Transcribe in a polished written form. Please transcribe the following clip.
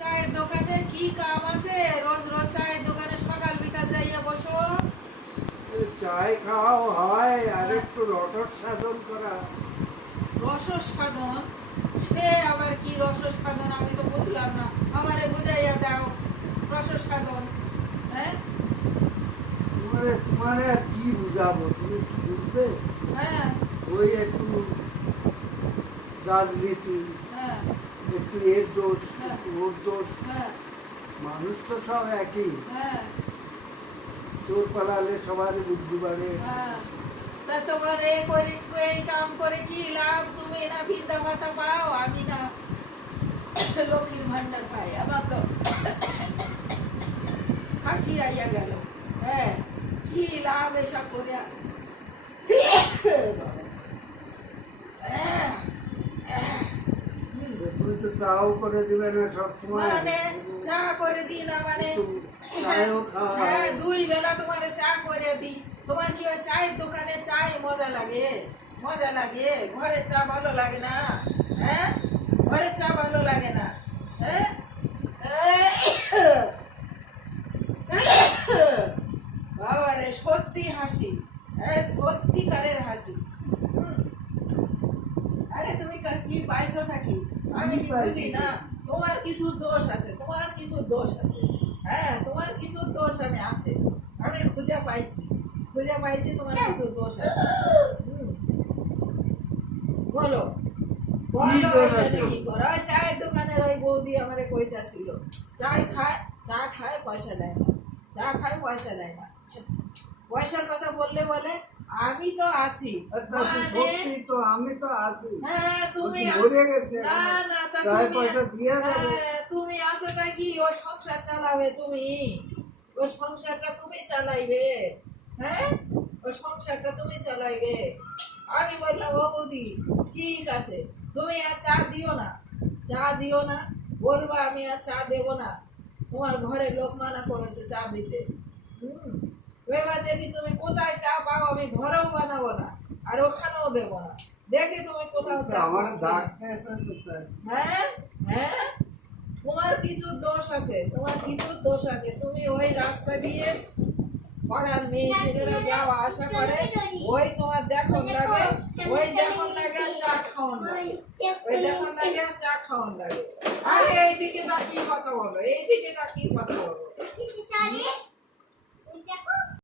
চায়ের দোকানে কি কাম আছে? রোজ রোজ চায়ের দোকানে সকাল বিকাল যাইয়া বসো। চায় খাওয়াও হয় আর একটু রসদ সাধন করা। রসদ সাধন? সে আবার কি রসদ সাধন? আমি তো বুঝলাম না, আমারে বুঝাইয়া দাও রসদ সাধন। হ্যাঁ তোমারে আর কি বুঝাবো, তুমি কি বুঝবে? হ্যাঁ ওই একটু রাজনীতি, হ্যাঁ একটু এর দোষ, হ্যাঁ। একটু ওর দোষ। হ্যাঁ মানুষ তো সব একই। হ্যাঁ চোর পালালে সবারই বুদ্ধি বাড়ে। হ্যাঁ। তা তোমার এই কাম করে কি লাভ? তুমি না বৃদ্ধা ভাতা পাও, আমি না লক্ষ্মীর ভান্ডার পাই। আমার তো হাসি আইয়া গেল। হ্যাঁ, কি লাভ এসব করিয়া? তুমি তো চাও করে দিবে না সবসময়। মানে চা করে দিই না মানে? চায়ও খাওয়া। হ্যাঁ, 2 বেলা তোমারে চা করে দিই। তোমার কি ওই চায়ের দোকানে চায় মজা লাগে? মজা লাগে? ঘরের চা ভালো লাগে না? হ্যাঁ, ঘরের চা ভালো লাগে না? হ্যাঁ, বাবা রে, সত্যি হাসি, সত্যিকারের হাসি। হুম। আরে তুমি কি পাইছো নাকি? আমি কি বুঝি না? তোমার কিছু দোষ আছে, তোমার কিছু দোষ আছে। হ্যাঁ, তোমার কিছু দোষ আছে। আমি খুঁজে পাইছি তোমার কিছু দোষ আছে। হুম। বলো বলো, এইটাতে কি করো? ওই চায়ের দোকানের ওই বৌদি আমারে কইতাছিল, চা খায় পয়সা দেয় না, চা খায় পয়সা দেয় না। পয়সার কথা বললে বলে আমি তো আছি। সত্যি তো, আমি তো আছি। হ্যাঁ, তুমি না না, তা তুমি আছো তাই কি ও সংসার চালাবে? তুমি ওই সংসারটা তুমি চালাইবে? হ্যাঁ, ওই সংসারটা তুমি চালাইবে। আমি বললাম, ও বৌদি ঠিক আছে, তুমি আর চা দিও না, বলবা আমি আর চা দেবো না। তোমার ঘরে লোক মানা করেছে চা দিতে। হুম। এবার দেখি তুমি কোথায় চা পাও, আমি ঘরেও বানাবো না আর ওখানেও দেবো না। দেখি তুমি কোথাও চা আমার পাও। ডাক। হ্যাঁ হ্যাঁ, তোমার কিছু দোষ আছে, তুমি ওই রাস্তা দিয়ে পাড়ার মেয়ে ছেলেরা যাওয়া আসা করে, ওই তোমার দেখুন লাগে চা খাওয়ান লাগে, চা খাওয়ান লাগে। আরে এইদিকে তাকিয়ে কথা বলো, এইদিকে তাকিয়ে কথা